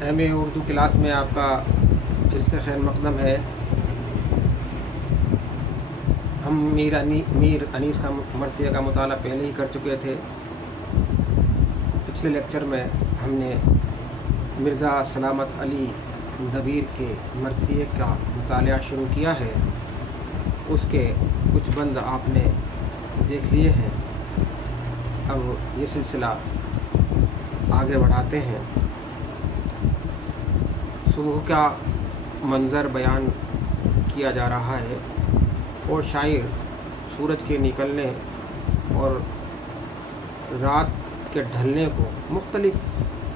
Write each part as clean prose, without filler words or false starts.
M اے Urdu class میں آپ کا پھر سے خیر مقدم ہے۔ ہم میر انیس کا مرثیہ کا مطالعہ پہلے ہی کر چکے تھے۔ پچھلے لیکچر میں ہم نے مرزا سلامت علی دبیر کے مرثیے کا مطالعہ شروع کیا ہے۔ اس کے کچھ بند آپ نے دیکھ لیے ہیں۔ اب یہ سلسلہ آگے بڑھاتے ہیں۔ صبح کا منظر بیان کیا جا رہا ہے اور شاعر سورج کے نکلنے اور رات کے ڈھلنے کو مختلف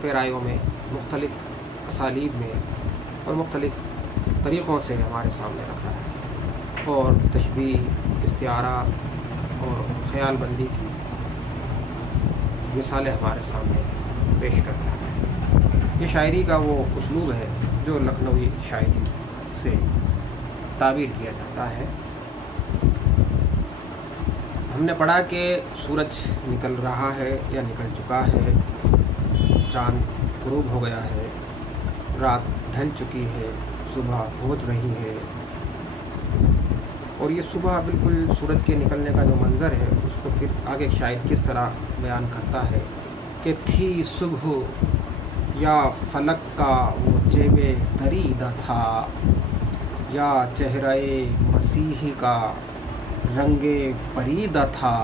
پیرایوں میں، مختلف اسالیب میں اور مختلف طریقوں سے ہمارے سامنے رکھ رہا ہے اور تشبیہ، استعارہ اور خیال بندی کی مثالیں ہمارے سامنے پیش کر رہا ہے۔ یہ شاعری کا وہ اسلوب ہے جو لکھنوی شاعری سے تعبیر کیا جاتا ہے۔ ہم نے پڑھا کہ سورج نکل رہا ہے یا نکل چکا ہے، چاند غروب ہو گیا ہے، رات ڈھل چکی ہے، صبح ہو رہی ہے۔ اور یہ صبح بالکل سورج کے نکلنے کا جو منظر ہے اس کو پھر آگے شاعر کس طرح بیان کرتا ہے کہ تھی صبح یا فلک کا وہ جیب دریدہ تھا، یا چہرہ مسیح کا رنگ پریدہ تھا،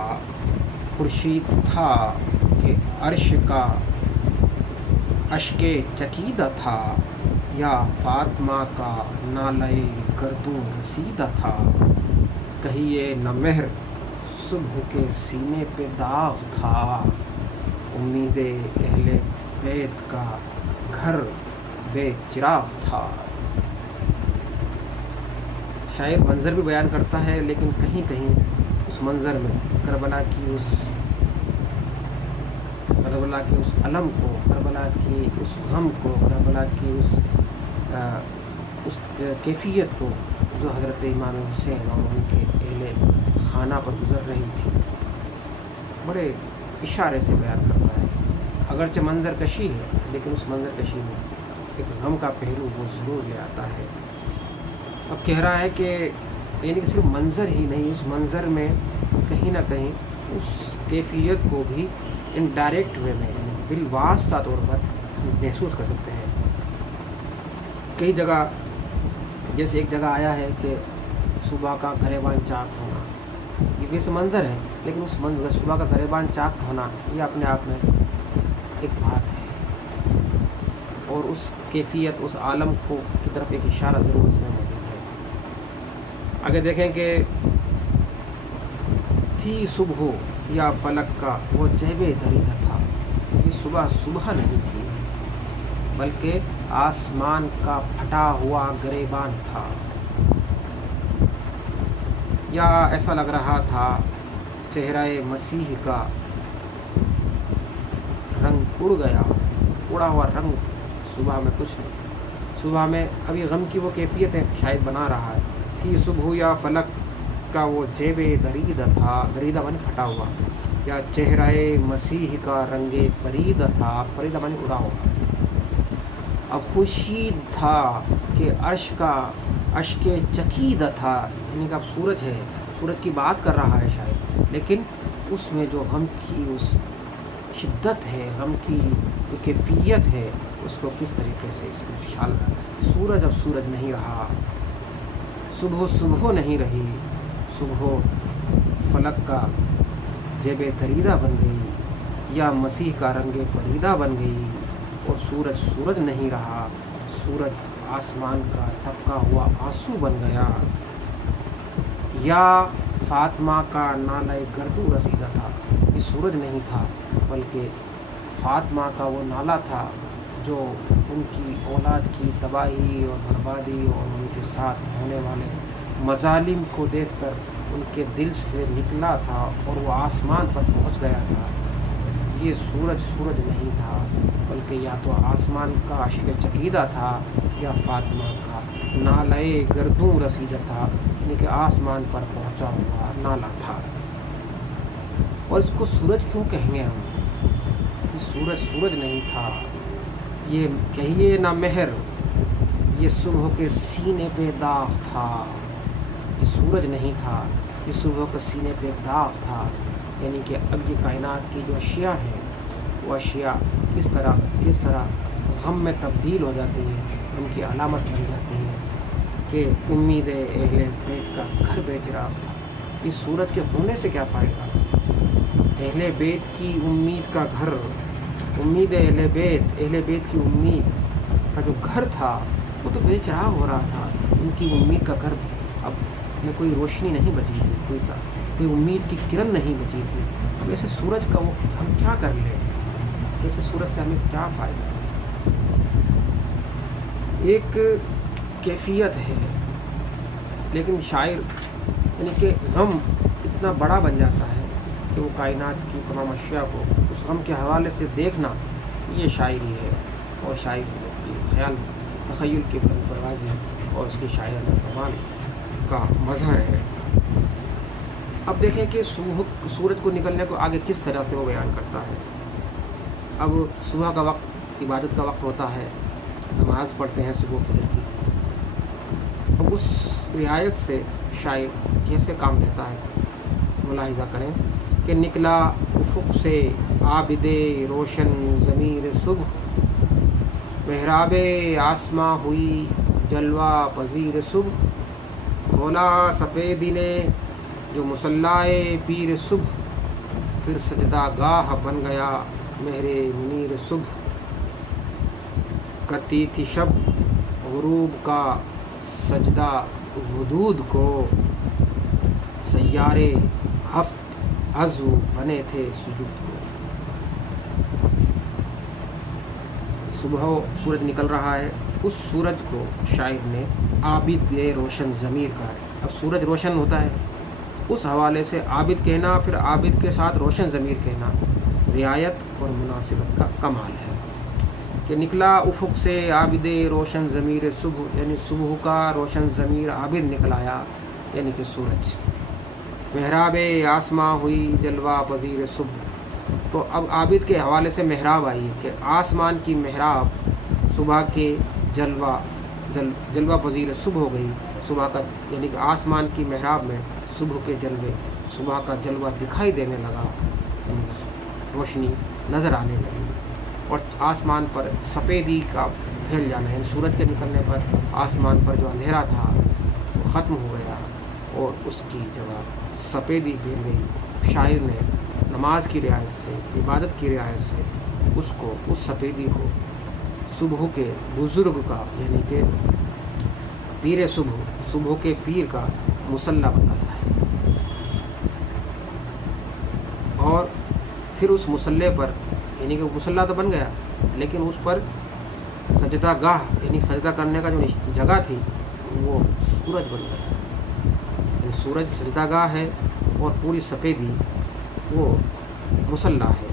خورشید تھا کہ عرش کا اشک چکیدہ تھا، یا فاطمہ کا نالے گردوں رسیدہ تھا، کہیے نہ مہر صبح کے سینے پہ داغ تھا، امید اہل بیت کا گھر بے چراغ تھا۔ شاعر منظر بھی بیان کرتا ہے، لیکن کہیں کہیں اس منظر میں کربلا کی اس علم کو، کربلا کی اس غم کو، کربلا کی اس کیفیت کو جو حضرت امام حسین اور ان کے اہل خانہ پر گزر رہی تھی، بڑے اشارے سے بیان کرتا ہے۔ اگرچہ منظر کشی ہے، لیکن اس منظر کشی میں ایک غم کا پہلو وہ ضرور لے آتا ہے۔ اب کہہ رہا ہے کہ یعنی کہ صرف منظر ہی نہیں، اس منظر میں کہیں نہ کہیں اس کیفیت کو بھی انڈائریکٹ وے میں، یعنی بالواسطہ طور پر محسوس کر سکتے ہیں۔ کئی جگہ، جیسے ایک جگہ آیا ہے کہ صبح کا گریبان چاک ہونا، یہ ویسے منظر ہے، لیکن اس منظر صبح کا گریبان چاک ہونا یہ اپنے آپ میں ایک بات ہے، اور اس کیفیت، اس عالم کو کی طرف ایک اشارہ ضرور اس میں موجود ہے۔ آگے دیکھیں کہ تھی صبح یا فلک کا وہ جیب دریدہ تھا، یہ صبح نہیں تھی بلکہ آسمان کا پھٹا ہوا گریبان تھا، یا ایسا لگ رہا تھا چہرہ مسیح کا رنگ اڑ گیا، اڑا ہوا رنگ صبح میں کچھ نہیں تھا۔ صبح میں ابھی غم کی وہ کیفیت ہے شاید بنا رہا ہے۔ تھی صبح یا فلک کا وہ جیب دریدہ تھا، دریدہ معنی پھٹا ہوا، یا چہرہ مسیح کا رنگ پریدہ تھا، پریدہ معنی اڑا ہوا۔ اب خورشید تھا کہ عرش کا اشک چکیدہ تھا، یعنی کہ اب سورج ہے، سورج کی بات کر رہا ہے شاید، لیکن اس میں جو غم کی اس شدت ہے، غم کی جو کیفیت ہے، اس کو کس طریقے سے اس میں شال سورج اب سورج نہیں رہا، صبح نہیں رہی، صبح فلک کا جیب دریدہ بن گئی، یا مسیح کا رنگ پریدہ بن گئی، اور سورج نہیں رہا، سورج آسمان کا ٹپکا ہوا آنسو بن گیا، یا فاطمہ کا نالہ گردوں رسیدہ تھا، یہ سورج نہیں تھا بلکہ فاطمہ کا وہ نالہ تھا جو ان کی اولاد کی تباہی اور بربادی اور ان کے ساتھ ہونے والے مظالم کو دیکھ کر ان کے دل سے نکلا تھا اور وہ آسمان پر پہنچ گیا تھا۔ یہ سورج نہیں تھا بلکہ یا تو آسمان کا اشک چکیدہ تھا یا فاطمہ کا نالہ گردوں رسیدہ تھا، یعنی کہ آسمان پر پہنچا ہوا نالا تھا۔ اور اس کو سورج کیوں کہیں گے ہم؟ یہ سورج نہیں تھا، یہ کہیے نہ مہر یہ صبح کے سینے پہ داغ تھا، یہ سورج نہیں تھا، یہ صبح کے سینے پہ داغ تھا. یعنی کہ اب یہ کائنات کی جو اشیاء ہیں وہ اشیاء کس طرح غم میں تبدیل ہو جاتی ہیں، ان کی علامت بن جاتی ہے کہ امید اہل بیت کا گھر بیچ رہا تھا. اس سورج کے ہونے سے کیا فائدہ؟ اہل بیت کی امید کا گھر، امید اہل بیت کی امید کا جو گھر تھا وہ تو بے چراغ ہو رہا تھا. ان کی امید کا گھر اب میں کوئی روشنی نہیں بچی تھی، کوئی امید کی کرن نہیں بچی تھی. اب ایسے سورج کا وہ ہم کیا کر لیں؟ ایسے سورج سے ہمیں کیا فائدہ؟ ایک کیفیت ہے، لیکن شاعر یعنی کہ غم اتنا بڑا بن جاتا ہے کہ وہ کائنات کی تمام اشیاء کو اس غم کے حوالے سے دیکھنا، یہ شاعری ہے. اور شاعر کی خیال تخیل کی بلند پروازی اور اس کی شاعرانہ کمال کا مظہر ہے. اب دیکھیں کہ سورج کو نکلنے کو آگے کس طرح سے وہ بیان کرتا ہے. اب صبح کا وقت عبادت کا وقت ہوتا ہے، نماز پڑھتے ہیں صبح فجر کی. اب اس رعایت سے شاعر کیسے کام لیتا ہے ملاحظہ کریں کہ نکلا افق سے عابد روشن ضمیر صبح، محراب آسماں ہوئی جلوہ پذیر صبح، کھولا سفیدی نے جو مصلاح پیر صبح، پھر سجدہ گاہ بن گیا مہر منیر صبح. کرتی تھی شب غروب کا سجدہ حدود کو، سیارے ہفت عضو بنے تھے سجود کو. صبح سورج نکل رہا ہے، اس سورج کو شاعر نے عابد روشن ضمیر کہا ہے. اب سورج روشن ہوتا ہے، اس حوالے سے عابد کہنا، پھر عابد کے ساتھ روشن ضمیر کہنا رعایت اور مناسبت کا کمال ہے. کہ نکلا افق سے عابد روشن ضمیر صبح، یعنی صبح کا روشن ضمیر عابد نکل آیا، یعنی کہ سورج. محراب آسماں ہوئی جلوہ پذیر صبح، تو اب عابد کے حوالے سے محراب آئی کہ آسمان کی محراب صبح کے جلوہ پذیر صبح ہو گئی. صبح کا یعنی کہ آسمان کی محراب میں صبح کے جلوے، صبح کا جلوہ دکھائی دینے لگا، یعنی روشنی نظر آنے لگی. اور آسمان پر سفیدی کا پھیل جانا، یعنی سورج کے نکلنے پر آسمان پر جو اندھیرا تھا وہ ختم ہو گیا اور اس کی جگہ سفیدی پھیل گئی. شاعر نے نماز کی رعایت سے، عبادت کی رعایت سے اس سفیدی کو صبح کے بزرگ کا، یعنی کہ پیر صبح کے پیر کا مصلی بتایا ہے. اور پھر اس مصلی پر، یعنی کہ مصلی تو بن گیا لیکن اس پر سجدہ گاہ، یعنی سجدہ کرنے کا جو جگہ تھی وہ سورج بن گیا. یعنی سورج سجدہ گاہ ہے اور پوری سفیدی وہ مصلی ہے.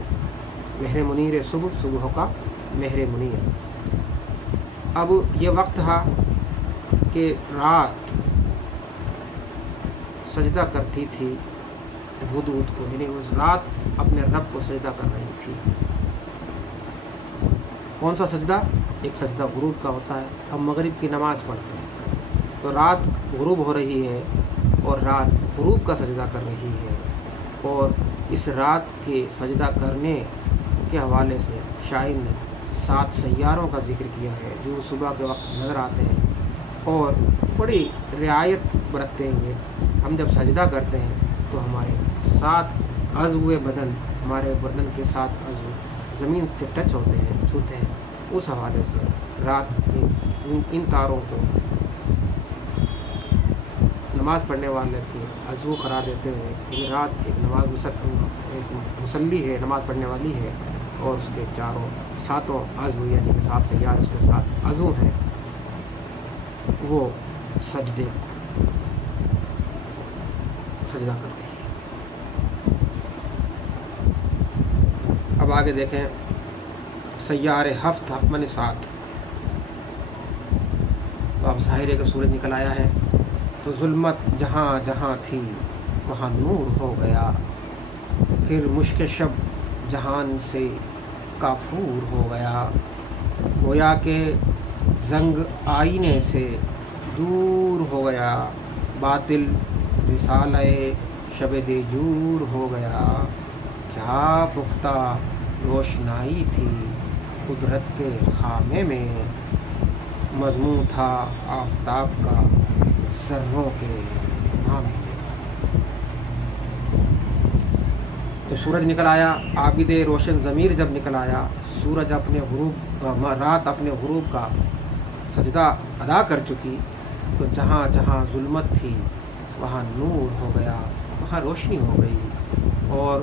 مہر منیر صبح کا مہر منیر. اب یہ وقت تھا کہ رات سجدہ کرتی تھی حدود کو، یعنی اس رات اپنے رب کو سجدہ کر رہی تھی. کون سا سجدہ؟ ایک سجدہ غروب کا ہوتا ہے. ہم مغرب کی نماز پڑھتے ہیں تو رات غروب ہو رہی ہے اور رات غروب کا سجدہ کر رہی ہے. اور اس رات کے سجدہ کرنے کے حوالے سے شاعر نے 7 سیاروں کا ذکر کیا ہے جو صبح کے وقت نظر آتے ہیں. اور بڑی رعایت برتتے ہوئے ہم جب سجدہ کرتے ہیں تو ہمارے 7 عضو بدن، ہمارے بدن کے 7 عضو زمین سے ٹچ ہوتے ہیں، چھوتے ہیں. اس حوالے سے رات ان تاروں کو نماز پڑھنے والے کے عضو قرار دیتے ہوئے، یہ رات ایک مصلی ہے، نماز پڑھنے والی ہے، اور اس کے 7 عضو یعنی کہ 7 سیار اس کے 7 عضو ہیں، وہ سجدہ کرتے ہیں. اب آگے دیکھیں سیارے ہفت من 7. تو اب ظاہر ہے کہ سورج نکل آیا ہے تو ظلمت جہاں جہاں تھی وہاں نور ہو گیا. پھر مشک شب جہان سے کافور ہو گیا. وہ گویا کہ زنگ آئینے سے دور ہو گیا، باطل رسالہ شب دیجور ہو گیا، کیا پختہ روشنائی تھی قدرت کے خامے میں، مضمون تھا آفتاب کا ذروں کے نامے میں۔ تو سورج نکل آیا، عابد روشن ضمیر جب نکل آیا، سورج اپنے غروب، رات اپنے غروب کا سجدہ ادا کر چکی، تو جہاں جہاں ظلمت تھی وہاں نور ہو گیا، وہاں روشنی ہو گئی۔ اور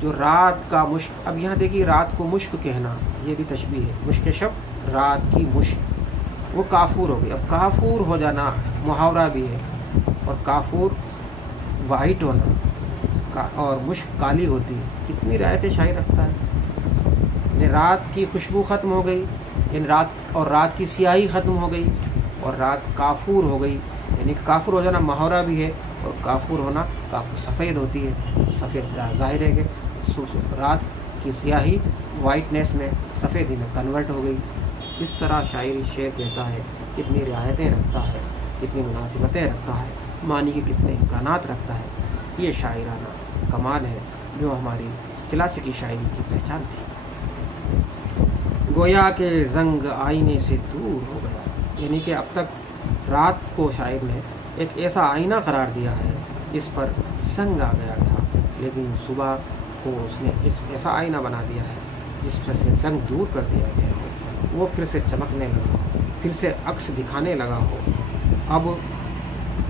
جو رات کا مشک، اب یہاں دیکھیے رات کو مشک کہنا یہ بھی تشبیہ ہے، مشک شب رات کی مشک، وہ کافور ہو گئی۔ اب کافور ہو جانا محاورہ بھی ہے، اور کافور وائٹ ہونا اور مشک کالی ہوتی ہے، کتنی رعایتیں شاعر رکھتا ہے۔ یعنی رات کی خوشبو ختم ہو گئی، یعنی رات کی سیاہی ختم ہو گئی، اور رات کافور ہو گئی، یعنی کافر ہو جانا محاورہ بھی ہے، اور کافور ہونا کافر سفید ہوتی ہے، سفید ظاہر ہے کہ رات کی سیاہی وائٹنس میں سفیدی میں کنورٹ ہو گئی۔ جس طرح شاعری شعر کہتا ہے، کتنی رعایتیں رکھتا ہے، کتنی مناسبتیں رکھتا ہے، معنی کے کتنے امکانات رکھتا ہے، یہ شاعرانہ کمال ہے جو ہماری کلاسیکی شاعری کی پہچان تھی۔ گویا کہ زنگ آئینے سے دور ہو گیا، یعنی کہ اب تک رات کو شاعر نے ایک ایسا آئینہ قرار دیا ہے جس پر زنگ آ گیا تھا، لیکن صبح کو اس نے ایسا آئینہ بنا دیا ہے جس پر سے زنگ دور کر دیا گیا ہو، وہ پھر سے چمکنے لگا ہو، پھر سے عکس دکھانے لگا ہو۔ اب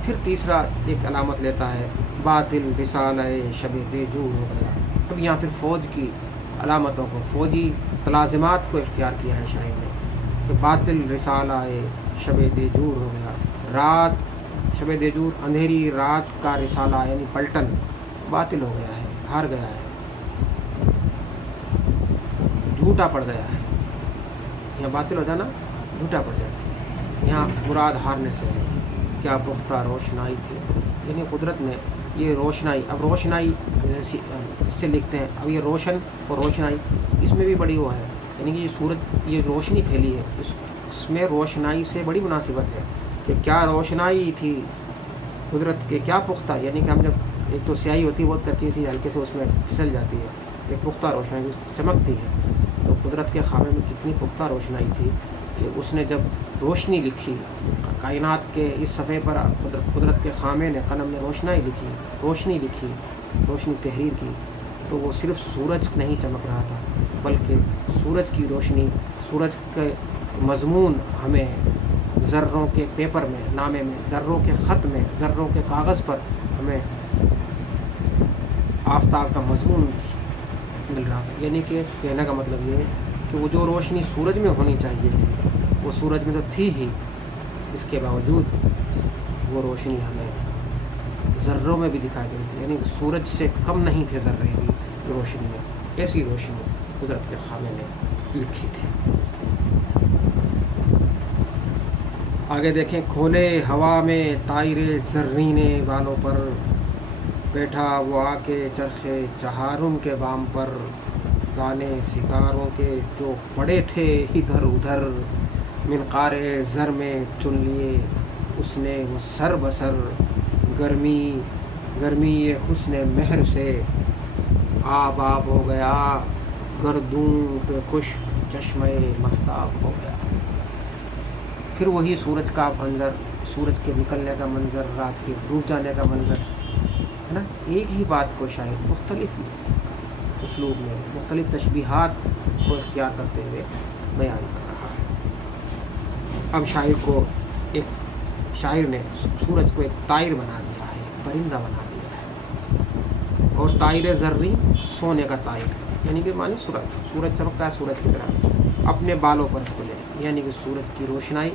پھر تیسرا ایک علامت لیتا ہے، باطل رسالہ شب دیجور ہو گیا۔ اب یہاں پھر فوج کی علامتوں کو، فوجی تلازمات کو اختیار کیا ہے شاعر نے، کہ باطل رسالہ شب دیجور ہو گیا، رات شب دیجور اندھیری رات کا رسالہ یعنی پلٹن باطل ہو گیا ہے، ہار گیا ہے، جھوٹا پڑ گیا ہے۔ یہاں باطل ہو جانا جھوٹا پڑ جاتا ہے، یہاں مراد ہارنے سے ہے۔ کیا پختہ روشنائی تھی، یعنی قدرت نے یہ روشنائی، اب روشنائی اس سے لکھتے ہیں، اب یہ روشن اور روشنائی اس میں بھی بڑی وہ ہے، یعنی کہ یہ سورج یہ روشنی پھیلی ہے، اس میں روشنائی سے بڑی مناسبت ہے کہ کیا روشنائی تھی قدرت کے، کیا پختہ، یعنی کہ ہم جب ایک تو سیاہی ہوتی ہے بہت کچی سی ہلکے سے اس میں پھسل جاتی ہے، ایک پختہ روشنائی چمکتی ہے، تو قدرت کے خامے میں کتنی پختہ روشنائی تھی کہ اس نے جب روشنی لکھی کائنات کے اس صفحے پر، قدرت کے خامے نے قلم نے روشنی لکھی، روشنی تحریر کی، تو وہ صرف سورج نہیں چمک رہا تھا، بلکہ سورج کی روشنی، سورج کے مضمون ہمیں ذروں کے پیپر میں، نامے میں، ذروں کے خط میں، ذروں کے کاغذ پر ہمیں آفتاب کا مضمون مل رہا تھا۔ یعنی کہ کہنے کا مطلب یہ ہے کہ وہ جو روشنی سورج میں ہونی چاہیے تھی وہ سورج میں تو تھی ہی، اس کے باوجود وہ روشنی ہمیں ذروں میں بھی دکھائی دے رہی، یعنی سورج سے کم نہیں تھے ذرے بھی روشنی میں، ایسی روشنی قدرت کے خامے نے لکھی تھی۔ آگے دیکھیں، کھولے ہوا میں طائر زرینِ بالوں پر، بیٹھا وہ آ کے چرخ چہارم کے بام پر، دانے ستاروں کے جو پڑے تھے ادھر ادھر، منقار زر میں چن لیے اس نے وہ سر بسر، گرمی یہ حسن مہر سے آب ہو گیا، گردوں پہ خشک چشمہ مہتاب ہو گیا۔ پھر وہی سورج کا منظر، سورج کے نکلنے کا منظر، رات کے ڈوب جانے کا منظر ہے نا، ایک ہی بات کو شاید مختلف اسلوب میں مختلف تشبیہات کو اختیار کرتے ہوئے بیان کر رہا ہے۔ اب شاعر نے سورج کو ایک طائر بنا دیا ہے، ایک پرندہ بنا دیا ہے، اور طائر زرین سونے کا طائر، یعنی کہ معنی سورج چمکتا ہے سورج کی طرح، اپنے بالوں پر کھلے، یعنی کہ سورج کی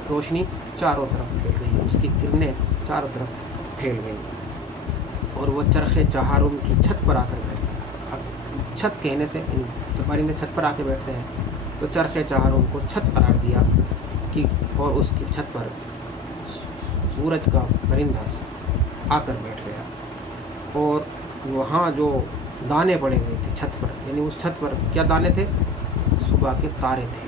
روشنی چاروں طرف پھیل گئی، اس کی کرنیں چاروں طرف پھیل گئی، اور وہ چرخ چہارم کی چھت پر آ کر بیٹھ گیا۔ چھت کہنے سے پرندے چھت پر آ کے بیٹھتے ہیں، تو چرخ چہارم کو چھت قرار دیا کہ، اور اس کی چھت پر سورج کا پرندہ آ کر بیٹھ گیا، اور وہاں جو دانے پڑے ہوئے تھے چھت پر، یعنی اس چھت پر کیا دانے تھے؟ صبح کے تارے تھے،